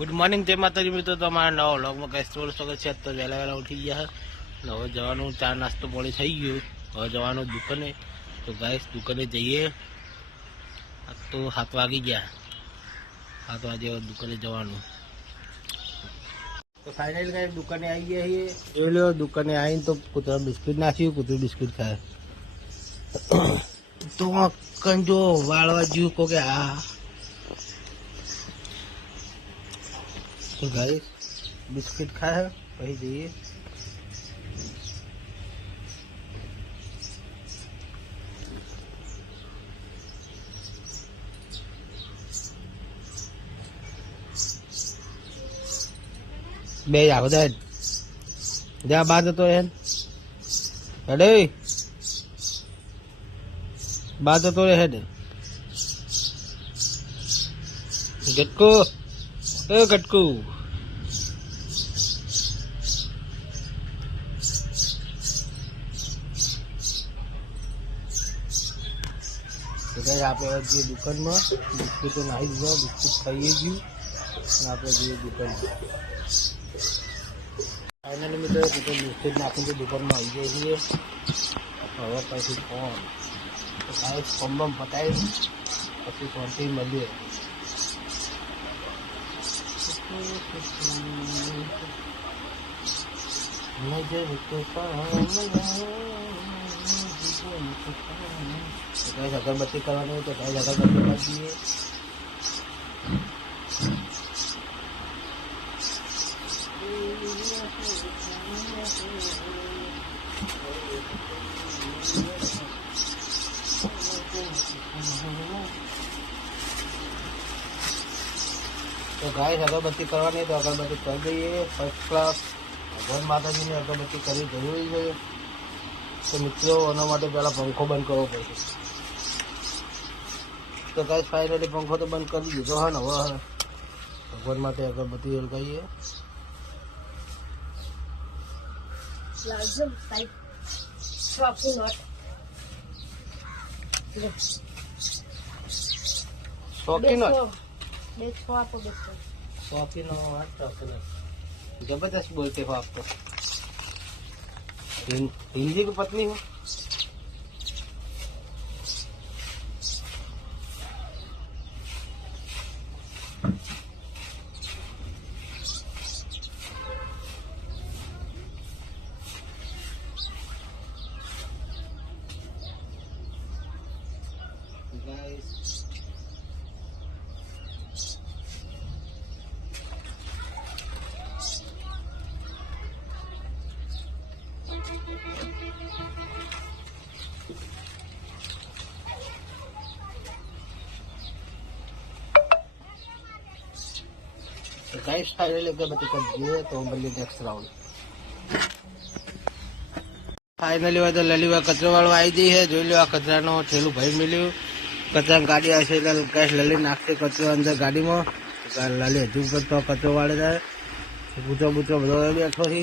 Good morning જય માતાજી મિત્રો, તો અમારા નવા વ્લોગમાં કઈ થોડું સ્વાગત છે. તો વહેલા ઉઠી ગયા ને હવે જવાનું, ચા નાસ્તો પોણી થઈ ગયું. હવે જવાનું દુકાને. તો ગાઈસ દુકાને જઈએ. આજ તો 7 વાગી ગયા. 7 વાગે દુકાને જવાનું. તો ફાઇનલી ગાઈસ દુકાને આવી ગયા છીએ. જોઈ લો, દુકાને આવીને તો કૂતરા બિસ્કિટ નાખ્યું. કૂતરું બિસ્કિટ ખાય તો કંજો વાળવા જ્યું કહો કે હા. तो गाइस बिस्किट खाए वही जाइए. बे जाओ दे जा बात तो है अरे बात तो है गटको गटकू तो गाइस आप ये दुकान में बिस्किट तो नहीं दीजिए. बिस्किट खाइए जी. आप ये दुकान फाइनली मित्र बिस्किट नाखी तो दुकान में आई जाइए. હવે પછી ફોન તો ગાइस ફોન બમ પતાવી પછી ફોનથી મળીએ. अगरबत्ती करवानी हो तो गाइस अगरबत्ती कर दिए. तो गाइस अगरबत्ती करवानी तो अगरबत्ती कर दीजिए. फर्स्ट क्लास भगवान माता जी ने अगरबत्ती करनी जरूरी है. तो मित्रों एना माटे पहला पंखो बंद करवो पड़े. तो गाइस फाइनली पंखो तो बंद कर दीधो है ने. हवे भगवान माटे अगरबत्ती लगाइए. जबरदस्त बोलते हो आप तो. हिंदी की पत्नी हो. गाइस फाइनली अगरबत्ती कर दिए. तो बल्ली नेक्स्ट राउंड फाइनली तो ललीवा कचरो वालों आई गई है. जो लो आ कचरा नो ठेलू भाई मिलू. कचरा गाड़ी आए गैस लली नाखते कचरो अंदर गाड़ी में. लली हजू पर तो कचरो वाले जाए. बूचो बूचो बधो बैठो ही.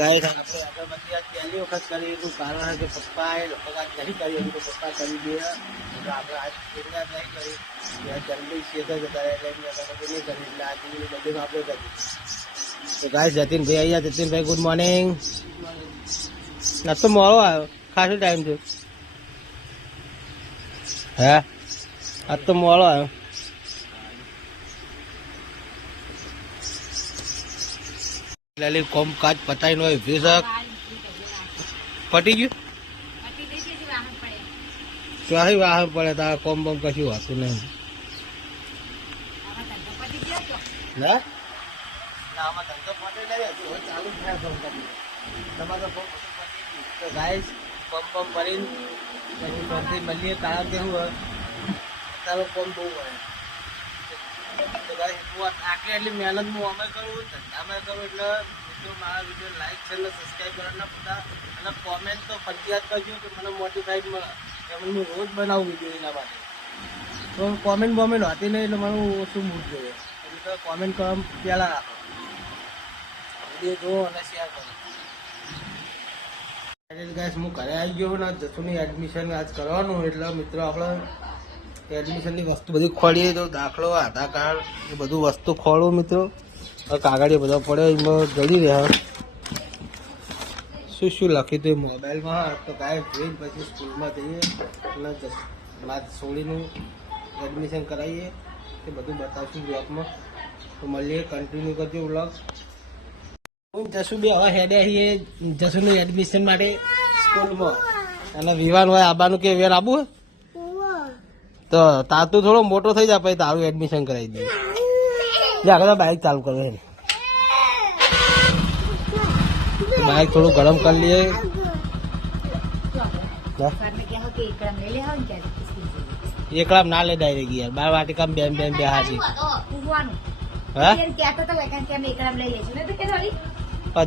गाइस आपने अगरबत्ती आज पहली वक्त करी. एनु कारण है कि पप्पा ए आज नहीं करी. तो पप्पा करी दिया. આપણે આજ કેટલા નહીં કરી જલ્દી શેતા જતા રહે એટલે અગરબત્તી નહીં કરી. એટલે આજની બધીમાં આપણે કરી. તો ગાઈસ જતીનભાઈ આવી ગયા. જતીનભાઈ ગુડ મોર્નિંગ. આજ તો મોડો આવ્યો. ખાસો ટાઈમ થયો. હે આજ તો મોડો આવ્યો. લલી કોમ કાજ પતાઈ નો વિષક પટી ગયું. ક્યાંય વાહન પડે તારા કોમ બમ કશું હોતું નહીં. ના આમાં ધંધો પડે નહીં. ચાલુ થાય કોમ કરી. તમારો કોમ તો ગાઈસ કોમ બમ કરીને પછી ફરતી મળીએ. કારણ કે શું તારો કોમ બહુ હોય. તો ગાઈસ હું આટલી એટલી મહેનત હું અમે કરું, ધંધામાં કરું. એટલે મિત્રો મારા વિડીયો લાઈક છે ને સબસ્ક્રાઈબ કરવાના બધા. અને કોમેન્ટ તો ફરજિયાત કરજો કે મને મોટિફાઈડ મળે. હું રોજ બનાવું વિડીયો એના માટે. તો કોમેન્ટ બોમેન્ટ હોતી નહીં એટલે મને ઓછું મૂડ જોઈએ. એટલે કોમેન્ટ કરવા પહેલાં રાખો. વિડીયો જુઓ અને શેર કરો. ગાઈસ હું ઘરે આવી ગયો ને. જસુની એડમિશન આજ કરવાનું. એટલે મિત્રો આપણે એડમિશનની વસ્તુ બધી ખોલીએ તો દાખલો આધાર કાર્ડ એ બધું વસ્તુ ખોલું મિત્રો. કાગળિયા બધા પડે એમાં ગળી રહ્યા શું શું લખ્યું હતું મોબાઈલમાં. તો કાંઈ જોઈને પછી સ્કૂલમાં જઈએ અને મારા છોડીનું એડમિશન કરાવીએ એ બધું બતાવશું બ્લોગમાં. તો મળીએ, કન્ટિન્યુ કરજો વ્લોગ. જસુ બે હવે હેડે આવીએ જસુનું એડમિશન માટે સ્કૂલમાં. અને વિવાન હોય આબાનું કે વેર આબુ હોય તો તાર તું થોડો મોટો થઈ જાય પછી તારું એડમિશન કરાવી દે. આગળ બાઇક ચાલુ કરો એને બાઇક થોડું ગરમ કરી લઈએ. એકલા ના લે ડાયરેક્ટ યાર 12 વાટિકા બેન બે હાજી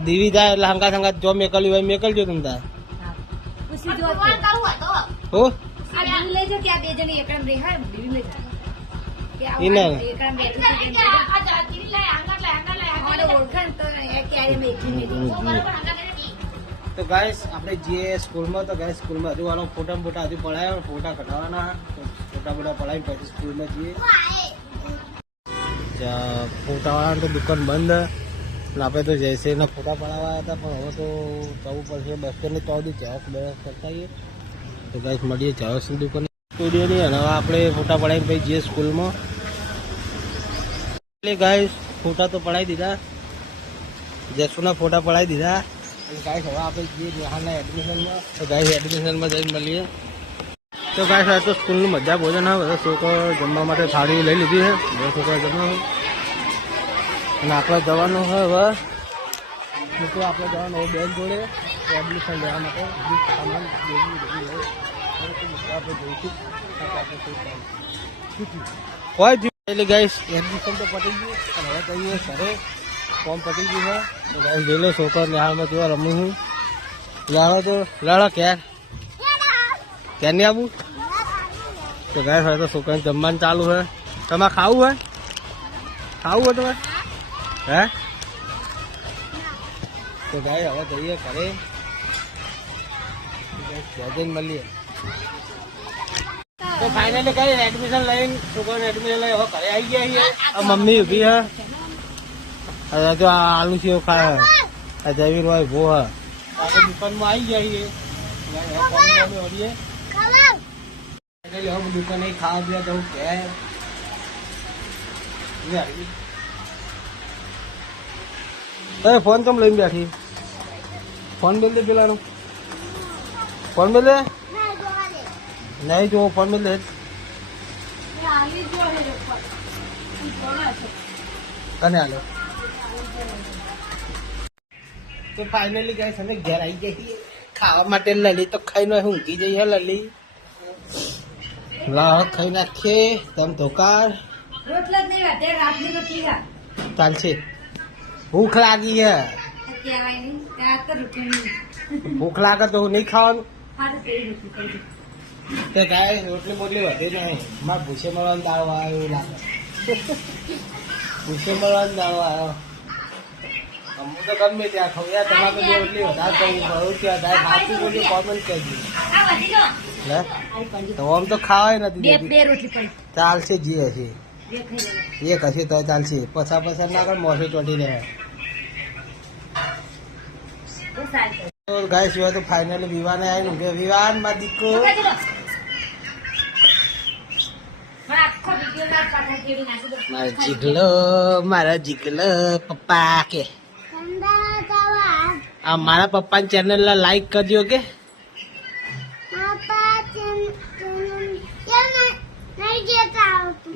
દીવી જાય એટલે હંગા હંગા જો મેકલ્યું હોય મેકલજો તમે તાર તો ગાઈસ આપણે જે સ્કૂલમાં તો ગાઈસ સ્કૂલમાં હજુ વાળો ફોટા બોટા હજુ પડાયા ફોટા કઢાવવાના ફોટા બોટા પડાવી પછી સ્કૂલમાં જઈએ. ફોટા વાળાની તો દુકાન બંધ આપણે તો જૈસે એના ફોટા પડાવવા હતા પણ હવે તો જવું પડશે બસ સ્ટેન્ડની તો ઝેરોક્સ બેરોક્સ કરતા. તો ગાઈસ મળીએ ઝેરોક્સની દુકાન સ્ટુડિયોની અને હવે આપણે ફોટા પડાવીને પછી જઈએ સ્કૂલમાં. એટલે ગાઈસ ફોટા તો પડાવી દીધા જેસુના ફોટા પડાવી દીધા અને ગાઈસ હવે આપણે જઈએ નેહાના એડમિશનમાં. તો ગાઈસ એડમિશનમાં જઈને મળીએ. તો ગાઈસ આ તો સ્કૂલનું મજા ભોજન આવે બધા છોકરો જમવા માટે થાળી લઈ લીધી છે બધા છોકરા જમવાનું અને આપણે જવાનું હોય હવે મિત્રો આપણે જવાનું હવે બેન જોડે એડમિશન લેવા માટે સામાન આપણે જોઈશું હોય એટલે ગાઈસ એડમિશન તો પતી ગયું અને હવે કહીએ ઘરે ફોર્મ પતી ગયું છે. તો ગાઈસ જોઈ લો છોકરા નિહાળમાં કેવા રમું છું લાડો તો લાડો ક્યાં નહીં આવું. તો ગાઈસ હવે તો છોકરાને જમવાનું ચાલુ છે. તમારે ખાવું હોય તમારે હે તો ગાય હવે જઈએ ઘરે જઈને મળીએ. તો ફાઇનલી કઈ એડમિશન લઈને છોકરાને એડમિશન લઈ હવે ઘરે આવી ગયા છીએ. મમ્મી ઉભી હે જો આલુ સેવ ખાય જવીર હોય ભો હે આપણે દુકાનમાં આવી ગયા છીએ. દુકાન ખાવા પીવા જવું કે ફોન કેમ લઈને બેઠી ફોન મિલ દે પેલાનો ફોન મિલ દે નહીં જો ફોન મિલ દે કને હાલો. તો ફાઇનલી ગાઈસ અમે ઘેર આવી જઈએ ખાવા માટે. લલી તો ખાઈને ઊંઘી જઈએ લલી લાવ ખાઈ નાખીએ તમ ધોકાર ચાલશે. ભૂખ લાગી હે ભૂખ લાગે તો હું નહીં ખાવાનું. તો ગાય રોટલી બોટલી વધે નહીં મારે ભૂસે મળવાનો દાળો આવ્યો એવું લાગે. ભૂસે મળવાનો દાળો આવ્યો હું તો ગમે ત્યાં ખાઉં યાર. તમારે તો રોટલી વધારે કહું બહુ ત્યાં થાય ખાતું બોલી કોમેન્ટ કરજો તો આમ તો ખાવાય નથી. ચાલશે જી હશે એક હશે તો ચાલશે પછા પછા ના કર મોઢે ચોટી રહે. ગાય સિવાય તો ફાઇનલી વિવાને આવ્યું કે વિવાન માં દીકરો મારા જીગલો પપ્પા કે આ મારા પપ્પાની ચેનલ લાઈક કરજો કે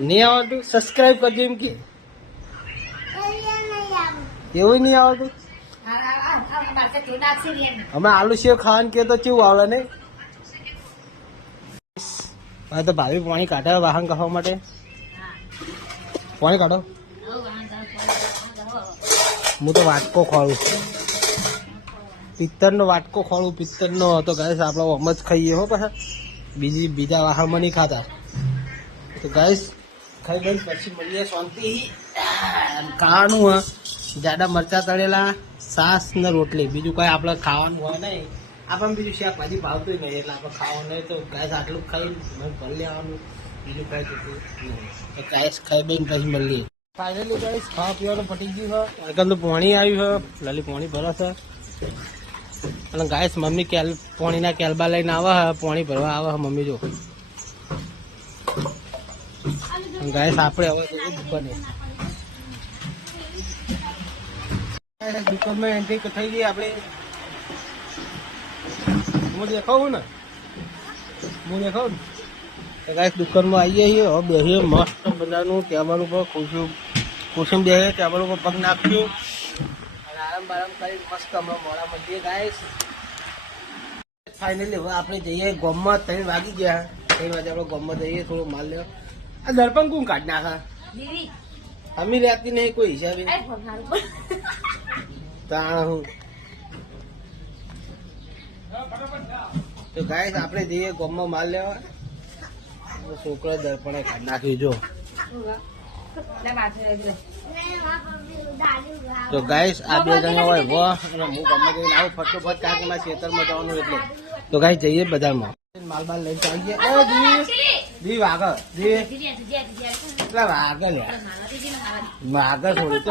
નહીં આવડતું સબસ્ક્રાઈબ કરજો એમ કે એવું નહીં આવડતું. અમે આલુ સેવ ખાવાનું કે તો કેવું આવડે નહીં. તો ભાભી પાણી કાઢે વાહન કાઢવા માટે પાણી કાઢો. હું તો વાટકો ખોળું પિત્તરનો વાટકો ખોળું પિત્તરનો તો ગાઈસ આપણે આમ જ ખાઈએ હો પછી બીજા વાહનમાં નહીં ખાતા. તો ગાઈસ ખાઈ ગઈ પછી મળીએ શાંતિ ખાવાનું હા જાડા મરચા તળેલા સાસ ને રોટલી બીજું કઈ આપણે ખાવાનું હોય નહીં. આપણને બીજું શાકભાજી ભાવતું નહીં એટલે આપણે ખાવાનું નહીં. તો ગાઈસ આટલું ખાઈ મને ભરી લેવાનું બીજું કાંઈ જોતું નહીં. તો ગાઈસ ખાઈ બેન પછી મળીએ. ફાઇનલી ગાઈસ ખાવા પીવાનું પટી ગયું છે. આગળ તો પાણી આવ્યું છે, લલી પાણી ભરે છે. અને ગાઈસ મમ્મી પાણીના કેલબા લઈને આવે છે, પાણી ભરવા આવે છે મમ્મી જો. ગાઈસ આપણે હવે દુકાને દુકાનમાં એન્ટ્રી થઈ ગઈ આપણે. હું દેખાવું ને તો ગાઈસ દુકાનમાં આવીએ છીએ. હવે બેસીએ મસ્ત બધાનું ટેબલ ઉપર ખુશી બેસીએ, ટેબલ ઉપર પગ નાખ્યું અને આરામ બારામ કરી મસ્ત હમણાં મોડા મળીએ ગાઈસ. ફાઇનલી હવે આપણે જઈએ ગામમાં. 3 વાગી ગયા. 3 વાગે આપણે ગામમાં જઈએ, થોડો માલ લેવા. આ દર્પણ કોણ કાઢ નાખા? અમે રહેતી નહીં કોઈ હિસાબે. હું તો ગાઈસ આપણે જઈએ ગામમાં માલ લેવા. છોકરા દર્પણે કાઢ નાખ્યું જો. તો ગાઈસ આ 2 જણા હોય વાહ, અને હું ગમે જઈને આવું ફટોફટ, કારણ કે મારા ખેતરમાં જવાનું એટલે. તો ગાઈસ જઈએ બજારમાં, માલ બાલ લઈને આવી ગયા. દી વાગર કેટલા વાગર લે વાગર થોડી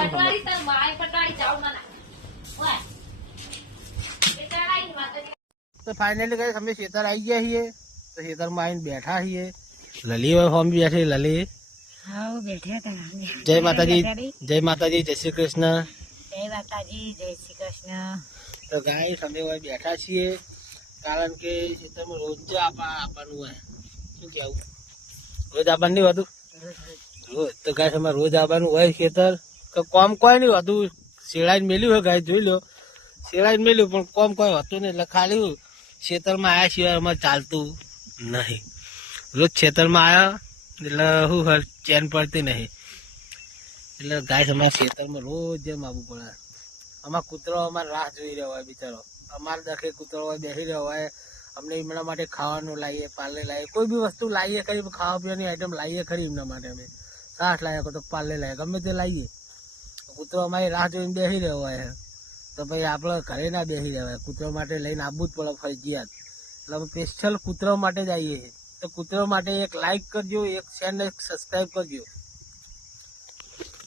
તો ફાઇનલી ગાઈસ અમે ખેતર આવી ગયા છીએ. તો ખેતરમાં આવીને બેઠા છીએ. લલી હોમ બેઠી. લલી જય માતાજી. જય માતાજી. જય શ્રી કૃષ્ણ. જય માતાજી. જય શ્રી કૃષ્ણ. તો ગાઈસ અમે હવે બેઠા છીએ, કારણ કે ખેતરમાં રોજ આપવાનું હોય. શું કેવું? રોજ આવવાનું નહીં હોતું? રોજ તો ગાઈસ અમારે રોજ આવવાનું હોય ખેતર. કોમ કોઈ નહીં હોતું. શેળાઈને મેલ્યું હોય ગાય જોઈ લો, શેળાઈને મેલ્યું પણ કોમ કોઈ હોતું નહીં. એટલે ખાલી ખેતરમાં આવ્યા સિવાય અમારે ચાલતું નહીં. રોજ ખેતરમાં આવ્યા એટલે શું ચેન પડતી નહીં. એટલે ગાય અમારા ખેતરમાં રોજ જેમ આવવું પડે. અમારા કૂતરો અમારે રાહ જોઈ રહ્યો હોય બિચારો. અમારે દખે કૂતરો હોય બેસી રહ્યો હોય. અમને એમના માટે ખાવાનું લાવીએ, પાર્લે લાવીએ, કોઈ બી વસ્તુ લાવીએ ખરી, ખાવા પીવાની આઈટમ લાવીએ ખરી એમના માટે. અમે છાશ લાવીએ તો પાર્લે લાવીએ, ગમે તે લાવીએ. કૂતરો અમારી રાહ જોઈને બેસી રહ્યો હોય તો ભાઈ આપણે ઘરે ના બેસી રહેવાય. કૂતરો માટે લઈને આવવું જ પડે ફરજિયાત. એટલે અમે સ્પેશિયલ કૂતરો માટે જ આવીએ છીએ. તો કૂતરો માટે એક લાઈક કરજો, એક શેર ને સબસ્ક્રાઈબ કરજો.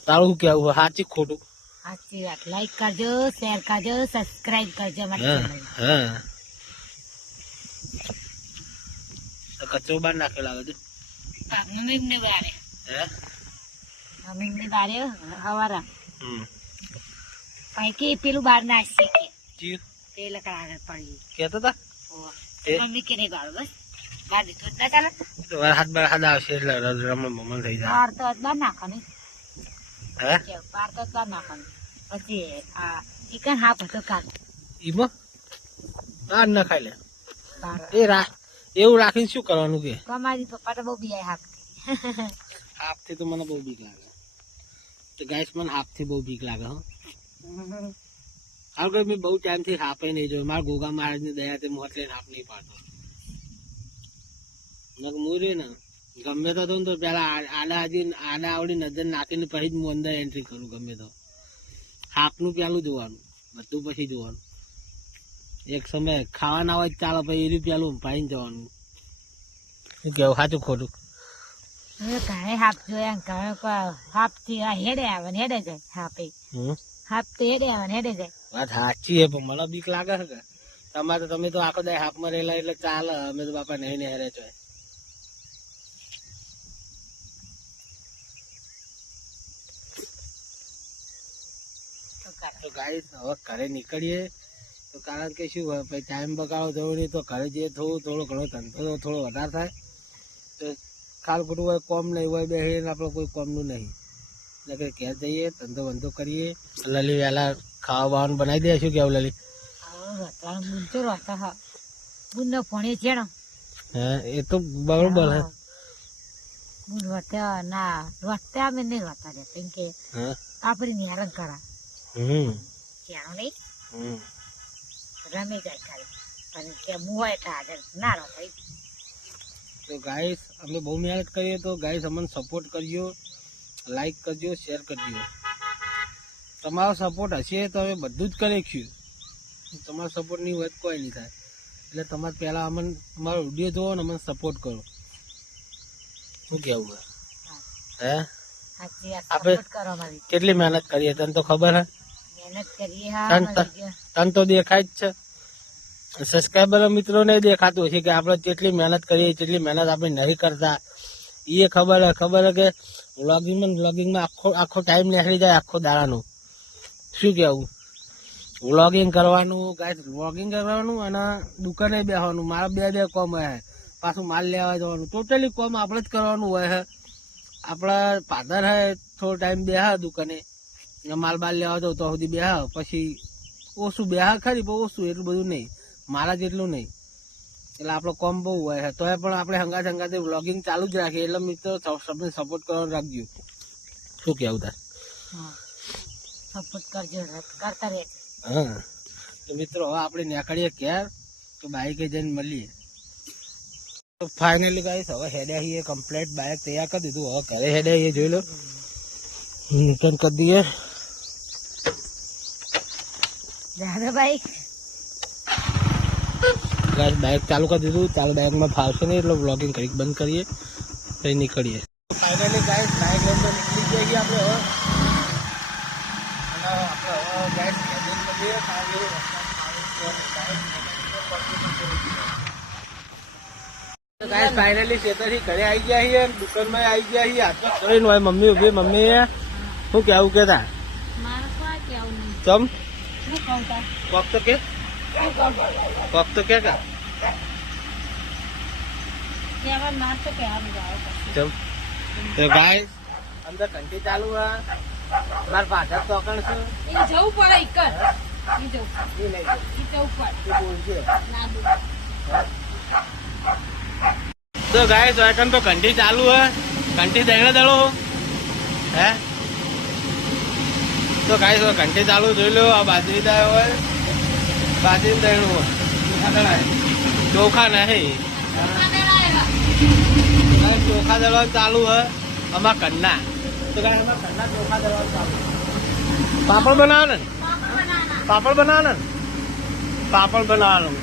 તારું શું કહેવું? સાચી ખોટું? સાચી વાત. લાઈક કરજો, શેર કરજો, સબસ્ક્રાઇબ કરજો. હા કચરો બહાર નાખેલો આવે છે. મમ્મી બારે મમ્મી બારે હવારા પૈકી પેલું બહાર નાખશે કે પેલા આગળ પડી કેતો તા મમ્મી કે નહીં બાર બસ બહાર દીધું જ ના ચાલે. હાથ બાર હાથ આવશે એટલે રમણ થઈ જાય. બહાર તો બહાર નાખવાની. હે બહાર તો બહાર નાખવાની. પછી આ ચિકન હાફ હતો કાલ ઈમાં આ ન ખાઈ લે. બહાર એવું રાખીને શું કરવાનું કે? તમારી પપ્પા તો બહુ બીજાય હાફ હાફથી તો મને બહુ બીક લાગે. તો ગાઈસ મને હાફથી બહુ બીક લાગે. હા કોઈ મેં બહુ ટાઈમથી હાફે નહીં જોયું. મારા ગોગા મહારાજની દયાથી મોત લઈને હાફ નહીં પાડતો. હું રે ને ગમે તો ને તો પેલા આડા આવડી નજર નાખીને પછી જ હું અંદર એન્ટ્રી કરું. ગમે તો હાફનું પેલું જોવાનું, બધું પછી જોવાનું. એક સમય ખાવાના હોય ચાલો પછી એનું પેલું ભાઈને જવાનું. શું કેવું? સાચું ખોટું? ઘરે હાફ જોયા હાફ થી હેડે આવે ને હેડે જાય. હાફે હાફ તો હેડે આવે ને હેડે જાય. વાત સાચી છે પણ મને બીક લાગે છે કે તમારે તમે તો આખો દાય હાફમાં રહેલા એટલે ચાલે. અમે તો બાપા નહીં ને હેરે છો. તો ગાઈસ હવે ઘરે નીકળીએ. તો કારણ કે શું હોય પછી ટાઈમ બગાડો જવું નહીં. તો ઘરે જઈએ થોડો ઘણો ધંધો થોડો વધારે થાય. તો ખાલ ખોટું હોય કોમ નહીં હોય બેસીને આપણે કોઈ કોમનું નહીં. એટલે કે ઘેર જઈએ ધંધો બંધો કરીએ. લલી વહેલા ખાવા બાવાનું બનાવી દે. શું કેવું લલી? હા એ તો બરોબર હે. આપડી નિહારણ કરા ક્યાં નહીં રમે જાય ખાલી પણ કે મુવાય આગળ ના રહો ભાઈ. તો ગાઈસ અમે બહુ મહેનત કરીએ. તો ગાઈસ અમને સપોર્ટ કરજો, લાઈક કરજો, શેર કરજો. તમારો સપોર્ટ હશે તો અમે બધું જ કરીશું. તમારો સપોર્ટ નહીં હોય કોઈ નહીં થાય. એટલે તમારે પહેલાં અમને અમારો વિડીયો જોવો ને અમને સપોર્ટ કરો. શું કેવું હે? સાચી વાત, આપણે support કરો મારી. કેટલી મહેનત કરીએ તને તો ખબર હે? મહેનત કરીએ હા તન મારી ગયા. તન તો દેખાય જ છે. સબસ્ક્રાઈબર મિત્રોને દેખાતું છે કે આપણે કેટલી મહેનત કરીએ, કેટલી મહેનત આપણે નહીં કરતા. એ ખબર હે કે વ્લોગિંગમાં આખો ટાઈમ નીકળી જાય આખો દાડાનો. શું કેવું? વ્લોગિંગ કરવાનું ગાઈસ, વ્લોગિંગ કરવાનું અને દુકાને બેસવાનું. મારા બે કોમ હોય, પાછું માલ લેવા જવાનું. ટોટલી કોમ આપણે જ કરવાનું હોય છે. આપણા ફાધર હે થોડો ટાઈમ બેહા દુકાને, માલ બાલ લેવા જાવ તો સુધી બેહા, પછી ઓછું બેહા ખરી પણ ઓછું, એટલું બધું નહીં, મારા જેટલું નહીં. એટલે આપણો કોમ બહુ હોય છે, તોય પણ આપણે હંગાતે વ્લોગિંગ ચાલુ જ રાખીએ. એટલે મિત્રો તમને સપોર્ટ કરવાનું રાખજો. શું કેવું તાર? સપોર્ટ કરજો, કરતા રહેજો. હા તો મિત્રો હવે આપણે નીકળીએ ક્યાં તો બાઈકે જઈને મળીએ. તો ફાઇનલી ગાઈસ હવે હેડ્યા છીએ કમ્પ્લીટ, બાઇક તૈયાર કરી દીધું. હવે ઘરે હેડ્યા છીએ, જોઈ લો રિટર્ન કરી દઈએ. ભાઈ ગાઈસ બાઇક ચાલુ કરી દીધું. ચાલુ બાઇકમાં ફાવશે નહીં એટલે વ્લોગિંગ કરી બંધ કરીએ પછી નીકળીએ. ફાઇનલી ગાઈસ બાઇક લઈને તો નીકળી ગયા છીએ આપણે હવે. અને આપણે હવે ગાઈસ હેડ્યા કરીએ ફાઇનલી ખેતરથી ઘરે આવી ગયા છીએ, દુકાનમાં આવી ગયા છીએ. હાથમાં ચડીને હોય મમ્મી ઉભી. મમ્મી શું કેવું કેતા? મારે કોઈ કેવું નહીં. ચમ શું કહું તાર? કોક તો કે કોક તો કે કા કહેવા ના તો કહેવાનું જ આવે પછી. ચમ તો ગાઈસ અંદર ઘંટી ચાલુ હે. મારા પાછળ તોકણ છે એ જવું પડે એકર. એ જવું એ નહીં એ જવું પડે. એ બોલશે. ના બોલ. તો ગાઈસ વાયકન તો ઘંટી ચાલુ હે. ઘંટી દઈને દળો હે. તો ગાઈસ ઘંટી ચાલુ જોઈ લો. આ બાજરી દાય હોય, બાજરી દઈણું હોય, ચોખા નહીં. ચોખા દળવાનું ચાલુ હે અમારા ઘરના. તો ગાઈસ અમારા ઘરના ચોખા દળવાનું ચાલુ. પાપડ બનાવવાના ને? પાપડ બનાવવાના ને? પાપડ બનાવવાનું.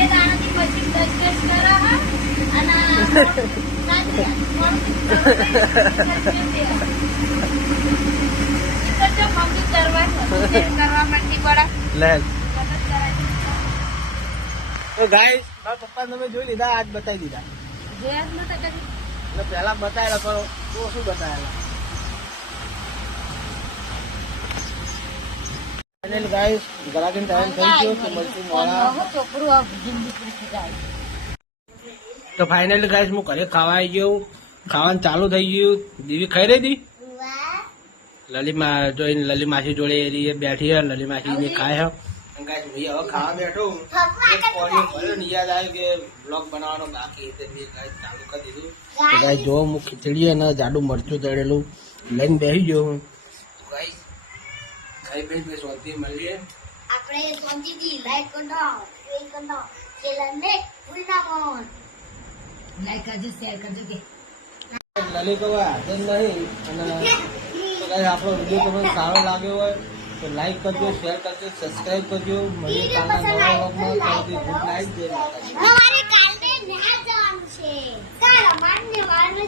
એ દાણાની પછી 10 કરા હા અને કરવા માંડી પડા લે તો ગાઈસ મારા પપ્પા તમે જોઈ લીધા, આજ બતાવી દીધા. જોયા જ નતા કદી. એટલે પહેલા બતાવેલા પણ બહુ શું બતાવેલા. ફાઇનલ ગાઈસ ગરાગીન ટાઈમ થઈ ગયો તો મળશું મોડા. ચોપડું આ જિંદગી પૂરી જાય. તો ફાઇનલી ગાઈસ હું ઘરે ખાવા આવી ગયો. ખાવાનું ચાલુ થઈ ગયું. દીવી ખાઈ રહી હતી. લલીમા જોઈને લલી માસી જોડે એ બેઠી હે. લલી માસી ને ખાય હે. ગાઈસ હું હવે ખાવા બેઠો. યાદ આવ્યું કે બ્લોગ બનાવવાનો બાકી એટલે મેં ગાઈસ ચાલુ કરી દીધું. તો ગાઈસ જો હું ખીચડી અને જાડું મરચું તળેલું લઈને બેસી ગયો હું. ગાઈસ ખાઈ પી સ્વાદથી મળીએ. આપણે શાંતિથી લાઈક કરજો, શેર કરજો, ચેનલને ભૂલના મત. લાઈક કરજો, શેર કરજો કે લલી તો હાજર નહીં. અને તો ગાઈસ આપણો વિડીયો તમને સારો લાગ્યો હોય તો લાઈક કરજો, શેર કરજો, સબસ્ક્રાઇબ કરજો. મળીએ કાલના નવા વ્લોગમાં. Good night. જય માતાજી. અમારે કાલે ન્યા જવાનું છે. ચાલો માનને વાળને